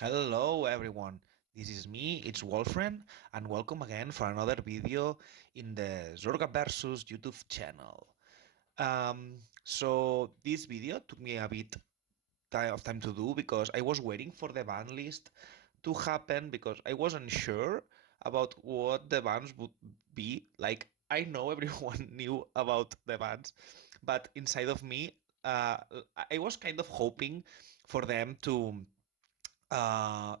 Hello everyone, this is me, it's Wolfren, and welcome again for another video in the Zorga versus YouTube channel. So this video took me a bit of time to do because I was waiting for the ban list to happen because I wasn't sure about what the bans would be. Like, I know everyone knew about the bans, but inside of me, I was kind of hoping for them to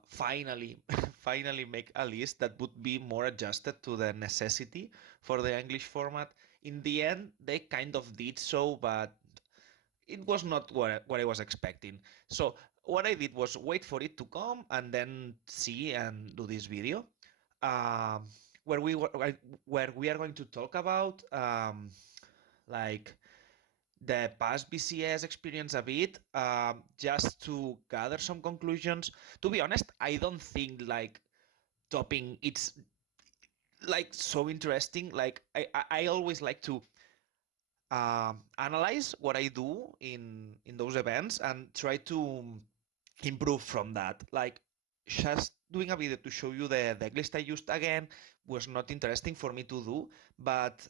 finally finally make a list that would be more adjusted to the necessity for the English format. In the end, they kind of did so, but it was not what I was expecting. So what I did was wait for it to come and then see and do this video, um, where we are going to talk about like the past BCS experience a bit, just to gather some conclusions. To be honest, I don't think like topping it's like so interesting. Like I always like to analyze what I do in those events and try to improve from that. Like just doing a video to show you the decklist I used again was not interesting for me to do, but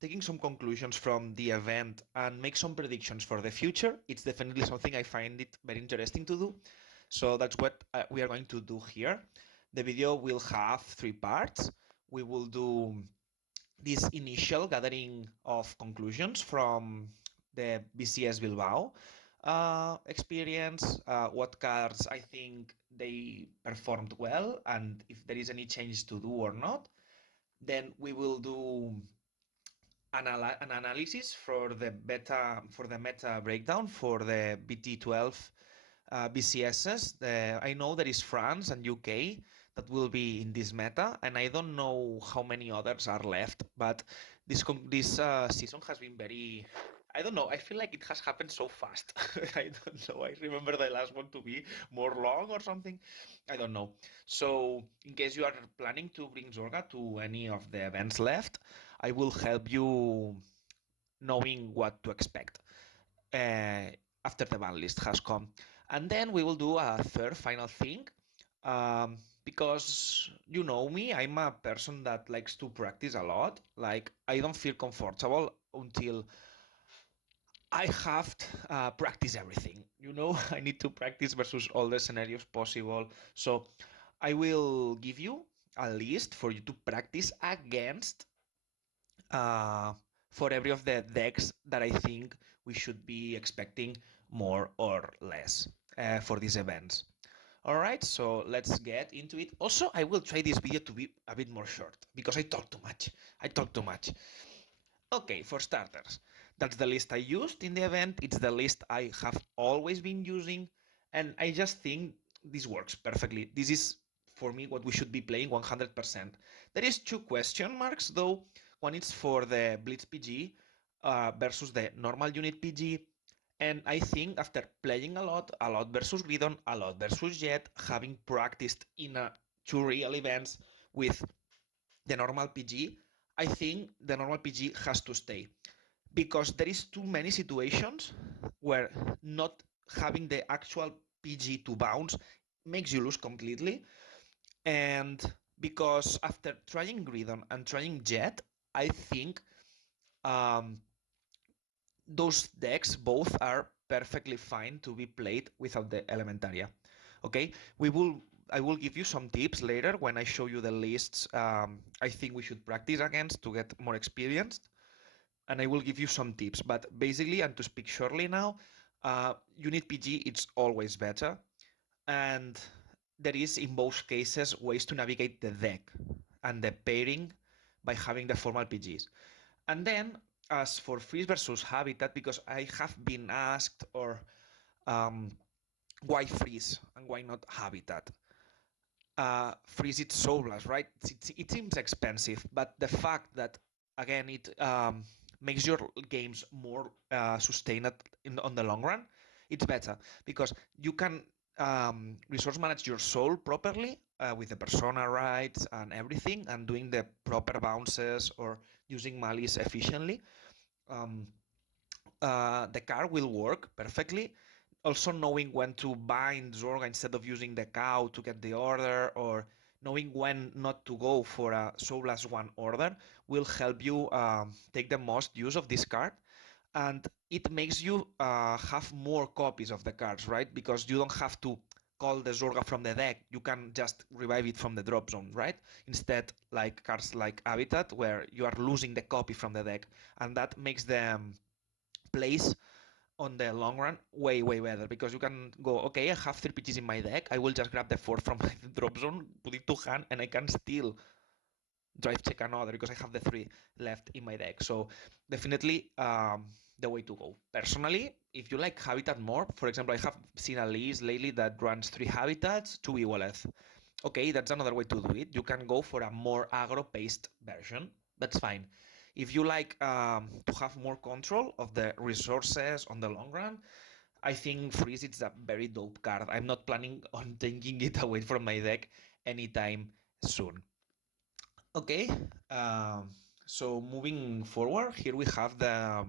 taking some conclusions from the event and make some predictions for the future, it's definitely something I find it very interesting to do. So that's what we are going to do here. The video will have three parts. We will do this initial gathering of conclusions from the BCS Bilbao experience, what cards I think they performed well, and if there is any change to do or not. Then we will do an analysis for the meta breakdown for the BT12 BCSs. I know there is France and UK that will be in this meta, and I don't know how many others are left. But this season has been very. I don't know. I feel like it has happened so fast. I don't know. I remember the last one to be more long or something. I don't know. So, in case you are planning to bring Zorga to any of the events left, I will help you knowing what to expect uh, after the ban list has come. And then we will do a third final thing. Because you know me, I'm a person that likes to practice a lot. Like, I don't feel comfortable until I have practice everything. You know, I need to practice versus all the scenarios possible. So I will give you a list for you to practice against uh, for every of the decks that I think we should be expecting more or less for these events. All right, so let's get into it. Also, I will try this video to be a bit more short because I talk too much. I talk too much. Okay, for starters, that's the list I used in the event. It's the list I have always been using, and I just think this works perfectly. This is, for me, what we should be playing 100%. There is two question marks, though. One is for the Blitz PG versus the normal unit PG, and I think after playing a lot versus Gridon, a lot versus Jet, having practiced in two real events with the normal PG, I think the normal PG has to stay because there is too many situations where not having the actual PG to bounce makes you lose completely. And because after trying Gridon and trying Jet, I think um, those decks both are perfectly fine to be played without the Elementaria. Okay, I will give you some tips later when I show you the lists. I think we should practice against to get more experienced, and I will give you some tips. But basically, and to speak shortly now, unit PG it's always better, and there is in both cases ways to navigate the deck and the pairing by having the formal PGs. And then, as for freeze versus habitat, because I have been asked, or um, why freeze and why not habitat? Freeze it's soulless, right? It seems expensive, but the fact that again it makes your games more sustained on the long run, it's better because you can resource manage your soul properly with the persona rights and everything, and doing the proper bounces or using malice efficiently. Um, the car will work perfectly. Also knowing when to bind Zorga instead of using the cow to get the order, or knowing when not to go for a soulless one order will help you take the most use of this card. And it makes you have more copies of the cards, right? Because you don't have to call the Zorga from the deck. You can just revive it from the drop zone, right? Instead, like cards like Habitat, where you are losing the copy from the deck, and that makes them plays on the long run way better, because you can go, okay, I have 3 PGs in my deck, I will just grab the 4 from my drop zone, put it to hand, and I can still drive check another because I have the 3 left in my deck. So definitely the way to go. Personally, if you like Habitat more, for example, I have seen a list lately that runs 3 Habitats, 2 Evoleth. Okay, that's another way to do it. You can go for a more aggro-paced version. That's fine. If you like to have more control of the resources on the long run, I think Freeze is a very dope card. I'm not planning on taking it away from my deck anytime soon. Okay, so moving forward, here we have the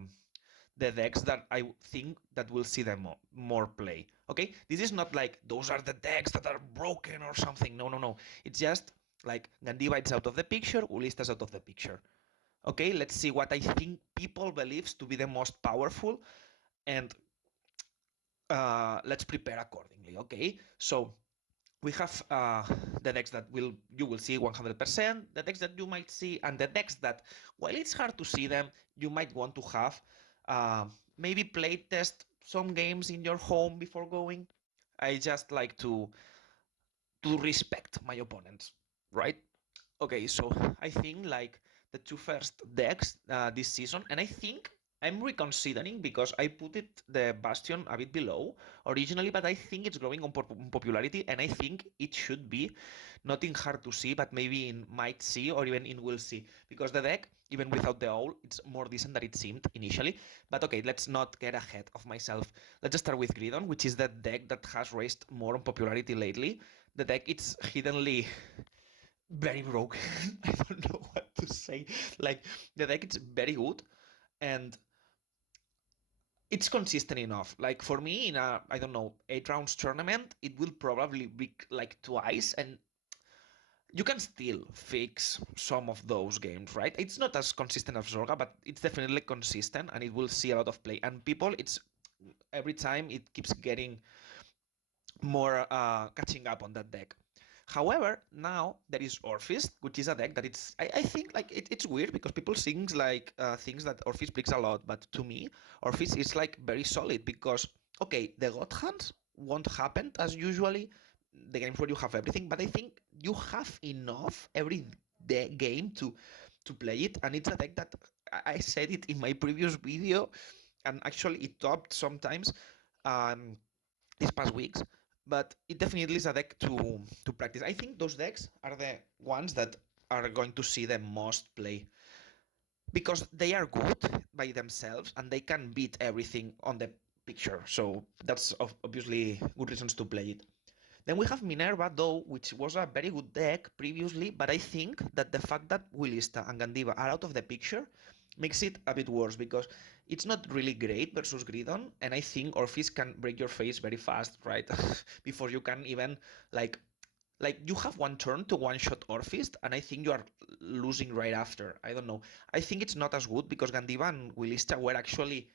decks that I think that will see them more play. Okay, this is not like those are the decks that are broken or something. No. It's just like Gandiva is out of the picture, Ulista's out of the picture. Okay, let's see what I think people believes to be the most powerful, and let's prepare accordingly. Okay, so we have the decks that you will see 100%, the decks that you might see, and the decks that, while it's hard to see them, you might want to have. Maybe play test some games in your home before going. I just like to respect my opponents, right? Okay, so I think like the 2 first decks this season, and I think I'm reconsidering because I put it the Bastion a bit below originally, but I think it's growing on popularity, and I think it should be not in hard to see, but maybe in might see or even in will see, because the deck, even without the owl, it's more decent than it seemed initially. But okay, let's not get ahead of myself. Let's just start with Gridon, which is the deck that has raised more on popularity lately. The deck, it's hiddenly very broken. I don't know what to say. Like, the deck is very good, and it's consistent enough. Like, for me, in a, I don't know, 8 rounds tournament, it will probably be like twice, and you can still fix some of those games, right? It's not as consistent as Zorga, but it's definitely consistent, and it will see a lot of play. And people, it's every time it keeps getting more catching up on that deck. However, now there is Orphis, which is a deck that I think like it's weird because people think like things that Orphis picks a lot, but to me, Orphis is like very solid because okay, the God Hands won't happen as usually the games where you have everything, but I think you have enough every game to play it, and it's a deck that I said it in my previous video, and actually it topped sometimes. Um, these past weeks, but it definitely is a deck to practice. I think those decks are the ones that are going to see the most play because they are good by themselves and they can beat everything on the picture. So that's obviously good reasons to play it. Then we have Minerva, though, which was a very good deck previously, but I think that the fact that Willista and Gandiva are out of the picture makes it a bit worse because it's not really great versus Gridon, and I think Orphis can break your face very fast, right? Before you can even, like, you have one turn to one-shot Orphis, and I think you are losing right after. I don't know. I think it's not as good because Gandiva and Willista were actually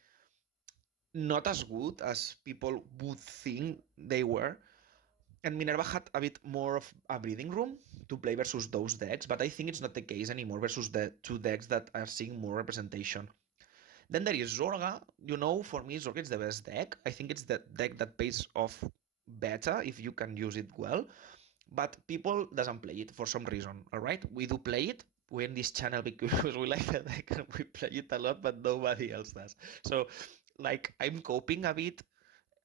not as good as people would think they were, and Minerva had a bit more of a breathing room to play versus those decks, but I think it's not the case anymore versus the 2 decks that are seeing more representation. Then there is Zorga. For me, Zorga is the best deck. I think it's the deck that pays off better if you can use it well, but people doesn't play it for some reason, all right? We do play it. We're in this channel because we like the deck and we play it a lot, but nobody else does. So, like, I'm coping a bit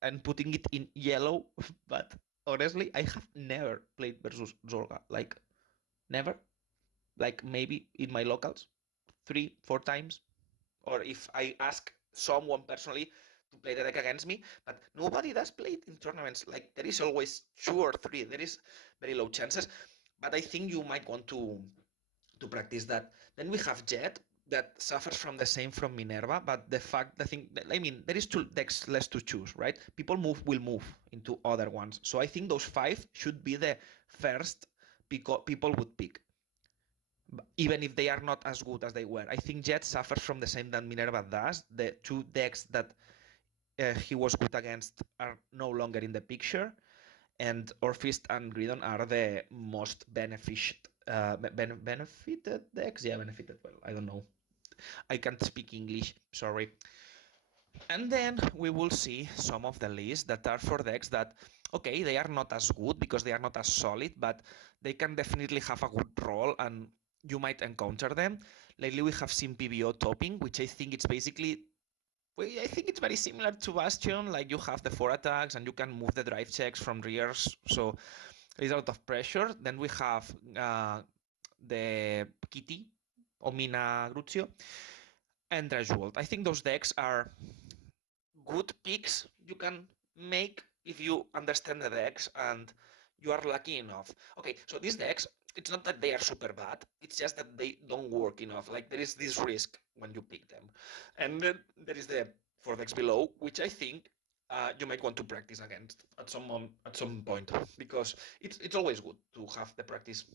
and putting it in yellow, but honestly, I have never played versus Zorga. Like, never. Like, maybe in my locals, 3, 4 times. Or if I ask someone personally to play the deck against me, but nobody does play it in tournaments. Like, there is always 2 or 3. There is very low chances. But I think you might want to practice that. Then we have Jet. that suffers from the same from Minerva, but the thing, I mean, there is two decks less to choose, right? People will move into other ones. So I think those five should be the first people would pick, even if they are not as good as they were. I think Jet suffers from the same that Minerva does. The two decks that he was good against are no longer in the picture, and Orphist and Gridon are the most benefited decks. Yeah, benefited. Well, I don't know. I can't speak English. Sorry. And then we will see some of the lists that are for decks that, okay, they are not as good because they are not as solid, but they can definitely have a good role and you might encounter them. Lately, we have seen PBO topping, which I think it's basically, well, I think it's very similar to Bastion. Like you have the 4 attacks and you can move the drive checks from rears, so there is a lot of pressure. Then we have the Kitty, Omina Gruzio, and Dredgeworld. I think those decks are good picks you can make if you understand the decks and you are lucky enough. Okay, so these decks, it's not that they are super bad, it's just that they don't work enough. Like there is this risk when you pick them. And then there is the 4 decks below, which I think you might want to practice against at some point, because it's always good to have the practice.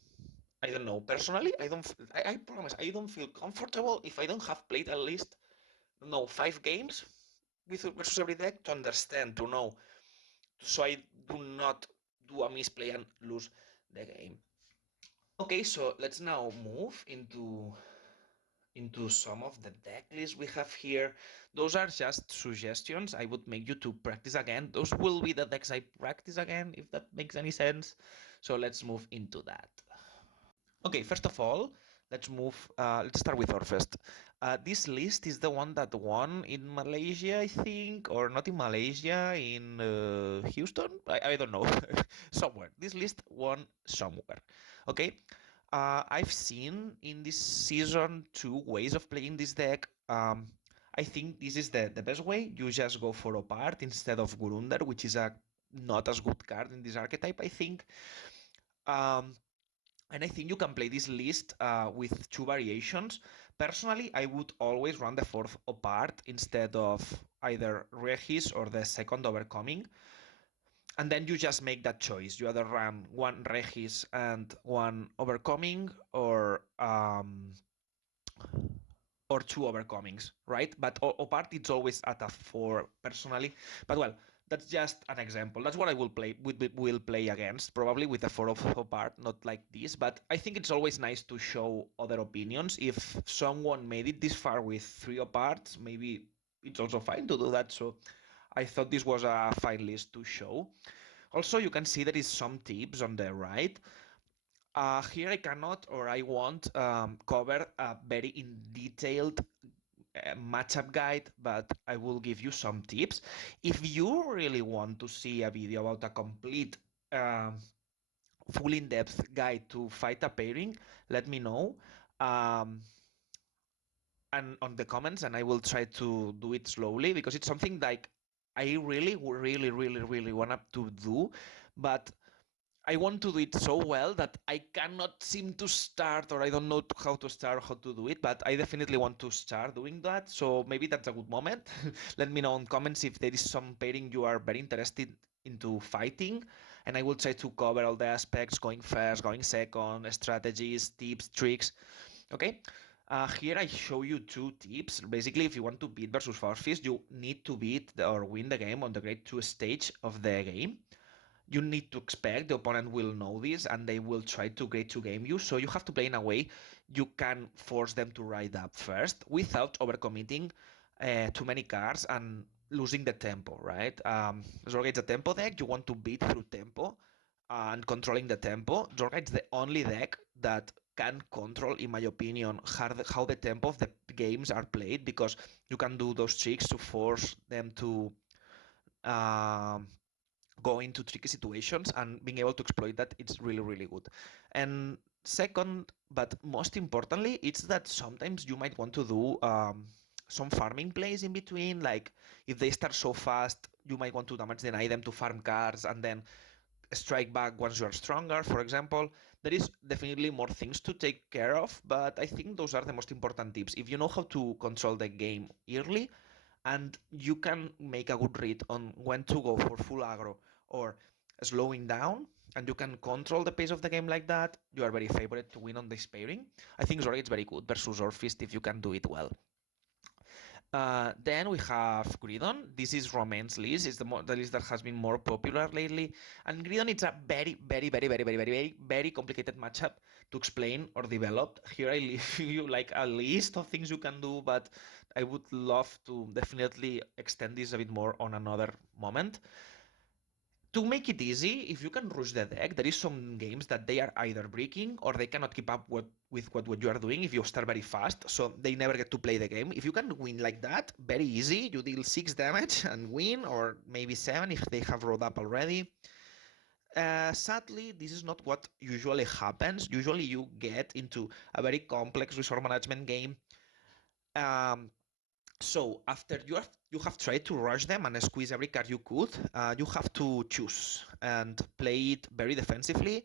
I don't know. Personally, I promise I don't feel comfortable if I don't have played at least no 5 games with versus every deck to understand, to know, so I do not do a misplay and lose the game. Okay, so let's now move into some of the deck lists we have here. Those are just suggestions. I would make you to practice again. Those will be the decks I practice again, if that makes any sense. So let's move into that. Okay, first of all, let's start with Orfest. This list is the one that won in Malaysia, I think, or not in Malaysia, in Houston? I don't know. Somewhere. This list won somewhere. Okay. I've seen in this season 2 ways of playing this deck. I think this is the best way. You just go for Opart instead of Gurunder, which is a not as good card in this archetype, I think. Um, and I think you can play this list with 2 variations. Personally, I would always run the fourth apart instead of either Regis or the second Overcoming. And then you just make that choice. You either run one Regis and one Overcoming, or 2 Overcomings, right? But apart, it's always at a 4 personally. But well, that's just an example. That's what I will play against, probably with a 4 of apart, not like this. But I think it's always nice to show other opinions. If someone made it this far with 3 apart, maybe it's also fine to do that. So I thought this was a fine list to show. Also, you can see there is some tips on the right. Here I cannot or I won't cover a very in detailed matchup guide, but I will give you some tips. If you really want to see a video about a complete full in-depth guide to fight a pairing, let me know. And on the comments, and I will try to do it slowly because it's something like I really want to do, but I want to do it so well that I cannot seem to start, or I don't know how to start, how to do it, but I definitely want to start doing that. So maybe that's a good moment. Let me know in comments if there is some pairing you are very interested into fighting, and I will try to cover all the aspects, going first, going second, strategies, tips, tricks. Okay. Here I show you 2 tips. Basically, if you want to beat versus Farfist, you need to beat or win the game on the grade 2 stage of the game. You need to expect the opponent will know this and they will try to grade to game you. So you have to play in a way you can force them to ride up first without overcommitting too many cards and losing the tempo, right? Zorga is a tempo deck. You want to beat through tempo and controlling the tempo. Zorga is the only deck that can control, in my opinion, how the tempo of the games are played, because you can do those tricks to force them to um, go into tricky situations, and being able to exploit that, it's really good. And second, but most importantly, it's that sometimes you might want to do some farming plays in between. Like if they start so fast, you might want to damage deny them to farm cards and then strike back once you are stronger, for example. There is definitely more things to take care of, but I think those are the most important tips. If you know how to control the game early, and you can make a good read on when to go for full aggro or slowing down, and you can control the pace of the game like that, you are very favorite to win on this pairing. I think Zorga is very good versus Orphist if you can do it well. Then we have Gridon. This is Romain's list. It's the list that has been more popular lately. And Gridon, it's a very complicated matchup to explain or develop. Here I leave you like a list of things you can do, but I would love to definitely extend this a bit more on another moment. To make it easy, if you can rush the deck, there is some games that they are either breaking or they cannot keep up with what you are doing if you start very fast, so they never get to play the game. If you can win like that, very easy, you deal 6 damage and win, or maybe 7 if they have rolled up already. Sadly, this is not what usually happens. Usually you get into a very complex resource management game. Um, so after you have tried to rush them and squeeze every card you could, you have to choose and play it very defensively,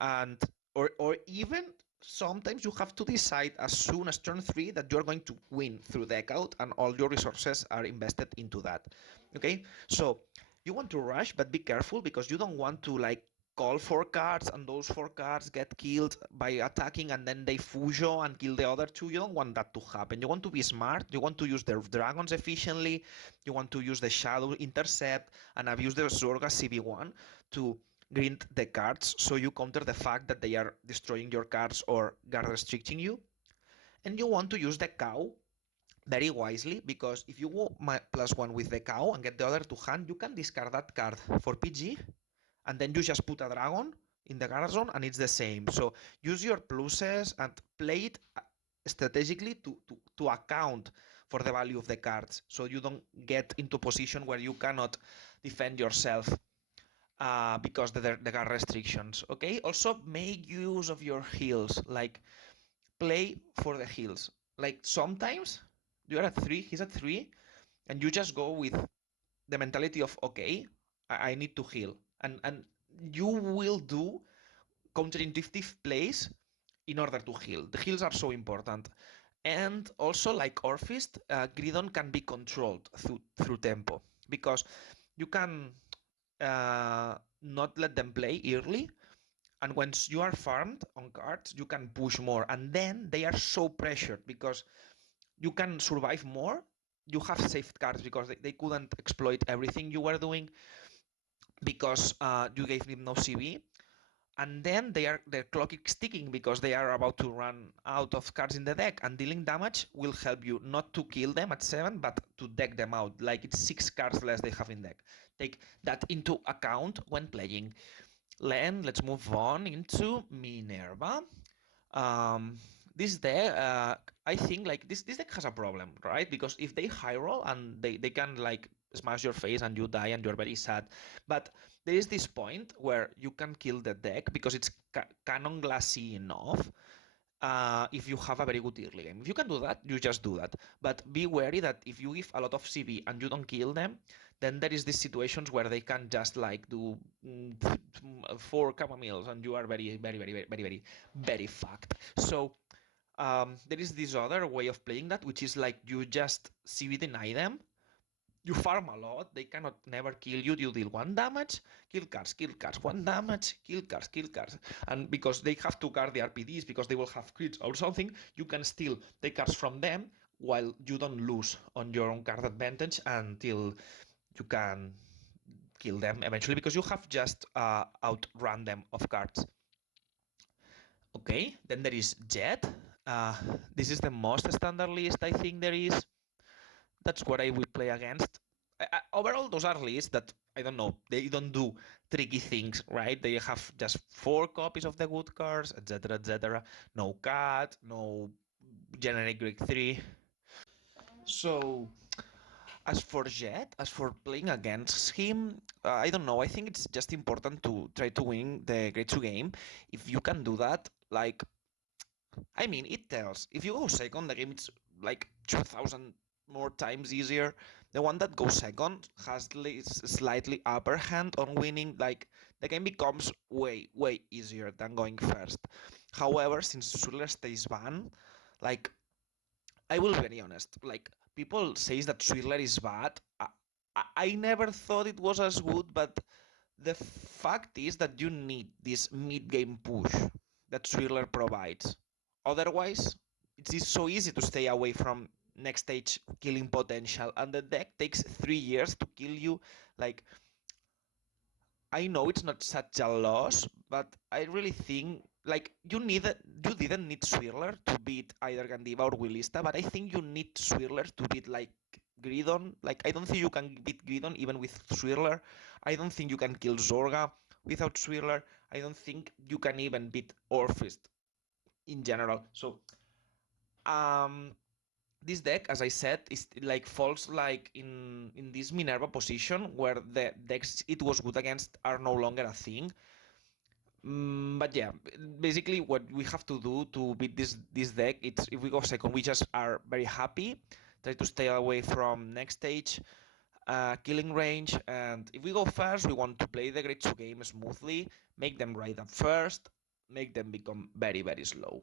and or even sometimes you have to decide as soon as turn 3 that you're going to win through deck out and all your resources are invested into that. Okay, so you want to rush, but be careful because you don't want to like call 4 cards and those 4 cards get killed by attacking and then they fusion and kill the other 2. You don't want that to happen. You want to be smart. You want to use their dragons efficiently. You want to use the shadow intercept and abuse the Zorga CB1 to grind the cards, so you counter the fact that they are destroying your cards or guard restricting you. And you want to use the cow very wisely, because if you go +1 with the cow and get the other to hand, you can discard that card for PG, and then you just put a dragon in the guard zone and it's the same. So use your pluses and play it strategically to account for the value of the cards, so you don't get into a position where you cannot defend yourself because the guard restrictions. Okay, also make use of your heals, like play for the heals. Like sometimes you're at 3, he's at 3, and you just go with the mentality of, okay, I need to heal, and you will do counterintuitive plays in order to heal. The heals are so important. And also, like Orphist, Gridon can be controlled through tempo, because you can not let them play early, and once you are farmed on cards, you can push more, and then they are so pressured because you can survive more. You have saved cards because they couldn't exploit everything you were doing because you gave them no CB, and then their clock is ticking because they are about to run out of cards in the deck, and dealing damage will help you not to kill them at 7 but to deck them out, like it's 6 cards less they have in deck. Take that into account when playing. Let's move on into Minerva. Um, this deck, I think like this deck has a problem, right? Because if they high roll and they can like smash your face and you die and you're very sad, but there is this point where you can kill the deck because it's canon glassy enough. If you have a very good early game, if you can do that, you just do that. But be wary that if you give a lot of CB and you don't kill them, then there is these situations where they can just like do 4 camomiles and you are very fucked. So there is this other way of playing that, which is like you just CB deny them, you farm a lot, they cannot never kill you, you deal 1 damage, kill cards, 1 damage, kill cards, and because they have to guard the RPDs because they will have crits or something, you can still take cards from them while you don't lose on your own card advantage until you can kill them eventually because you have just outrun them of cards. Okay, then there is Jet. This is the most standard list I think there is. That's what I would play against. Overall, those are lists that, I don't know, they don't do tricky things, right? They have just 4 copies of the good cards, etc., etc. No cat, no generic Greek 3. So, as for Jet, as for playing against him, I don't know. I think it's just important to try to win the Grade 2 game. If you can do that, like, I mean, it tells. If you go second, the game it's like 2,000 more times easier. The one that goes second has slightly upper hand on winning. Like the game becomes way easier than going first. However, since Swirler stays banned, like I will be very honest. Like people says that Swirler is bad. I never thought it was as good, but the fact is that you need this mid-game push that Swirler provides. Otherwise, it's so easy to stay away from next stage killing potential, and the deck takes 3 years to kill you. Like, I know it's not such a loss, but I really think like you didn't need Swirler to beat either Gandiva or Willista, but I think you need Swirler to beat like Gridon. Like I don't think you can beat Gridon even with Swirler. I don't think you can kill Zorga without Swirler. I don't think you can even beat Orphist in general. So um this deck, as I said, is like falls like in this Minerva position where the decks it was good against are no longer a thing. But yeah, basically what we have to do to beat this deck, it's if we go second, we just are very happy. Try to stay away from next stage, killing range, and if we go first, we want to play the grade 2 game smoothly, make them ride up first, make them become very slow.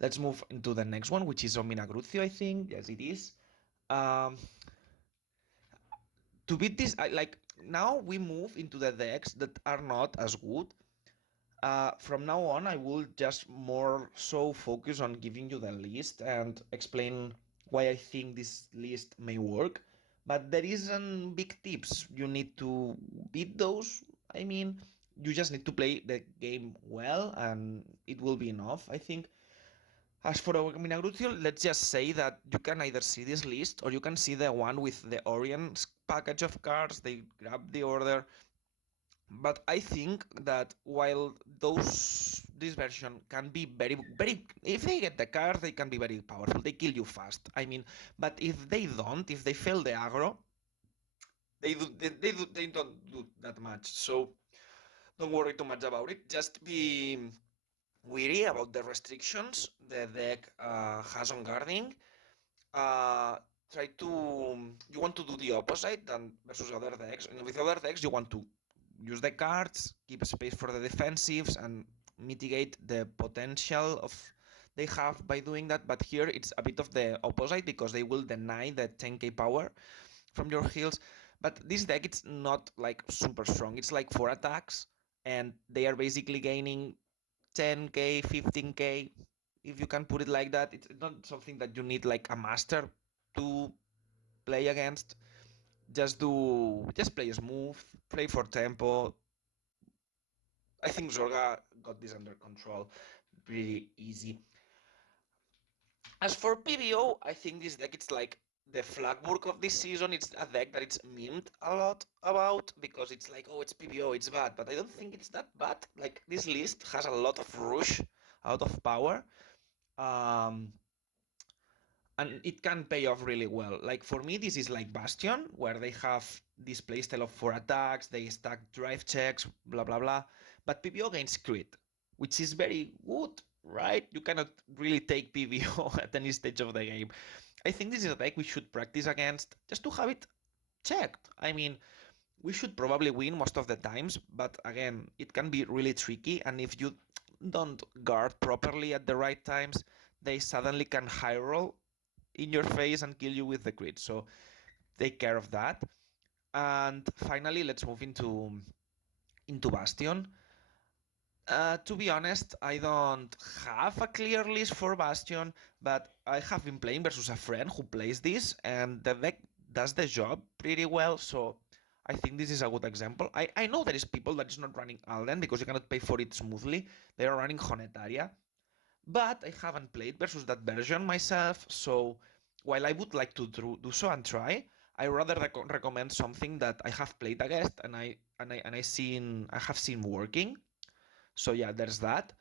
Let's move into the next one, which is Omina Crucio, I think. Yes, it is. Um, to beat this, like now we move into the decks that are not as good. From now on, I will just more so focus on giving you the list and explain why I think this list may work. But there isn't big tips. You need to beat those. I mean, you just need to play the game well, and it will be enough, I think. As for Minagrucio, let's just say that you can either see this list or you can see the one with the Orion's package of cards. They grab the order. But I think that while this version can be very if they get the card, they can be very powerful. They kill you fast. I mean, but if they don't, if they fail the aggro, they don't do that much. So don't worry too much about it. Just be wary about the restrictions the deck has on guarding. uh, Try to you want to do the opposite than versus other decks. And with other decks, you want to use the cards, keep space for the defensives, and mitigate the potential of they have by doing that. But here it's a bit of the opposite because they will deny the 10k power from your heals. But this deck it's not like super strong. It's like 4 attacks, and they are basically gaining 10k, 15k, if you can put it like that. It's not something that you need like a master to play against. Just play smooth, play for tempo. I think Zorga got this under control pretty easy. As for PBO, I think this deck it's like the flagbook of this season. It's a deck that it's memed a lot about because it's like, oh, it's PBO, it's bad, but I don't think it's that bad. Like this list has a lot of rush out of power. Um, and it can pay off really well. Like for me, this is like Bastion, where they have this playstyle of 4 attacks, they stack drive checks, blah blah blah. But PBO gains crit, which is very good, right? You cannot really take PBO at any stage of the game. I think this is a deck we should practice against just to have it checked. I mean, we should probably win most of the times, but again, it can be really tricky, and if you don't guard properly at the right times, they suddenly can high roll in your face and kill you with the crit. So take care of that. And finally, let's move into Bastion. To be honest, I don't have a clear list for Bastion, but I have been playing versus a friend who plays this, and the deck does the job pretty well. So I think this is a good example. I know there is people that is not running Alden because you cannot pay for it smoothly. They are running Honetaria, but I haven't played versus that version myself, so while I would like to do so and try, I rather recommend something that I have played against and I have seen working. So yeah, there's that.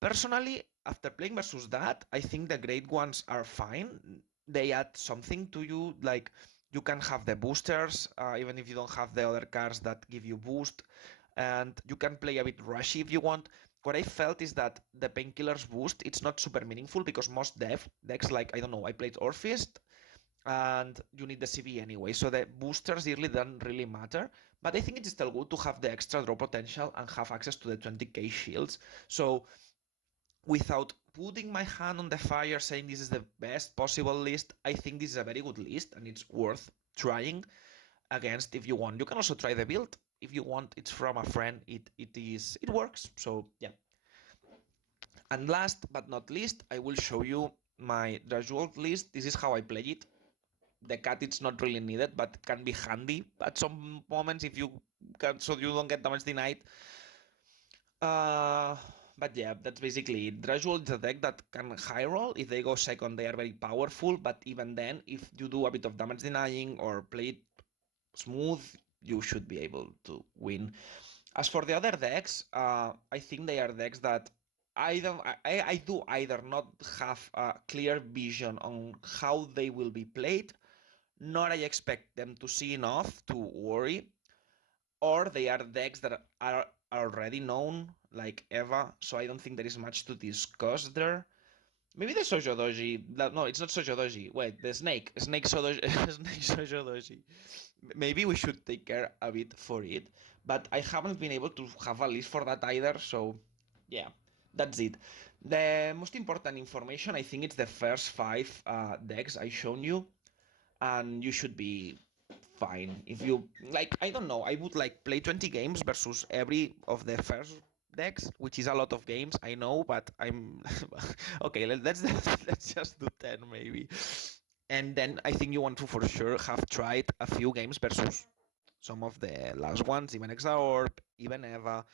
Personally, after playing versus that, I think the great ones are fine. They add something to you, like you can have the boosters, even if you don't have the other cards that give you boost, and you can play a bit rushy if you want. What I felt is that the painkillers boost, it's not super meaningful because most decks, like, I don't know, I played Orphist, and you need the CV anyway, so the boosters really don't really matter, but I think it's still good to have the extra draw potential and have access to the 20k shields. So without putting my hand on the fire saying this is the best possible list, I think this is a very good list and it's worth trying against if you want. You can also try the build if you want. It's from a friend. It works. So yeah. And last but not least, I will show you my gradual list. This is how I play it. The cat it's not really needed, but can be handy at some moments if you can, so you don't get damage denied. Uh, but yeah, that's basically it. Gradual is a deck that can high roll. If they go second, they are very powerful. But even then, if you do a bit of damage denying or play it smooth, you should be able to win. As for the other decks, I think they are decks that I do either not have a clear vision on how they will be played, nor I expect them to see enough to worry, or they are decks that are already known, like Eva, so I don't think there is much to discuss there. Maybe the Sojo Doji. No, it's not Sojo Doji. Wait, the Snake. Snake Sojo, Snake Sojo Doji. Maybe we should take care a bit for it. But I haven't been able to have a list for that either, so yeah, that's it. The most important information, I think it's the first 5 decks I shown you, and you should be fine. If you like, I don't know, I would like play 20 games versus every of the first decks, which is a lot of games, I know, but I'm okay. Let's just do 10 maybe, and then I think you want to for sure have tried a few games versus some of the last ones, even Exaorb, even Eva.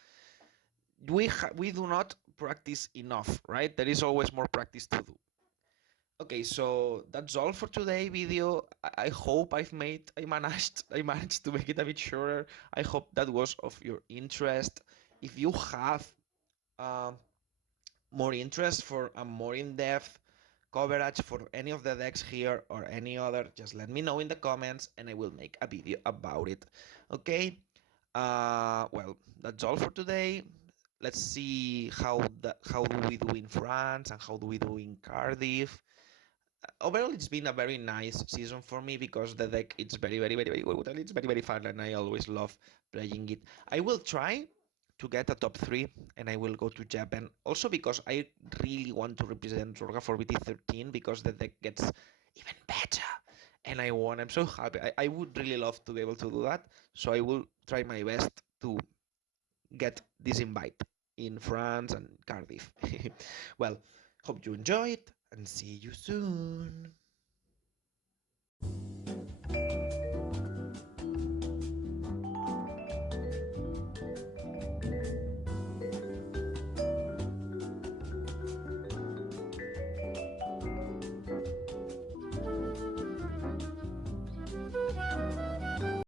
We do not practice enough, right? There is always more practice to do. Okay, so that's all for today video. I hope I managed to make it a bit shorter. I hope that was of your interest. If you have uh, more interest for a more in-depth coverage for any of the decks here or any other, just let me know in the comments and I will make a video about it. Okay, well, that's all for today. Let's see how do we do in France and how do we do in Cardiff. Overall it's been a very nice season for me because the deck it's very good and it's very fun and I always love playing it. I will try to get a top 3 and I will go to Japan also because I really want to represent Zorga for BT13 because the deck gets even better and I'm so happy. I would really love to be able to do that, so I will try my best to get this invite in France and Cardiff. Well, hope you enjoyed and see you soon.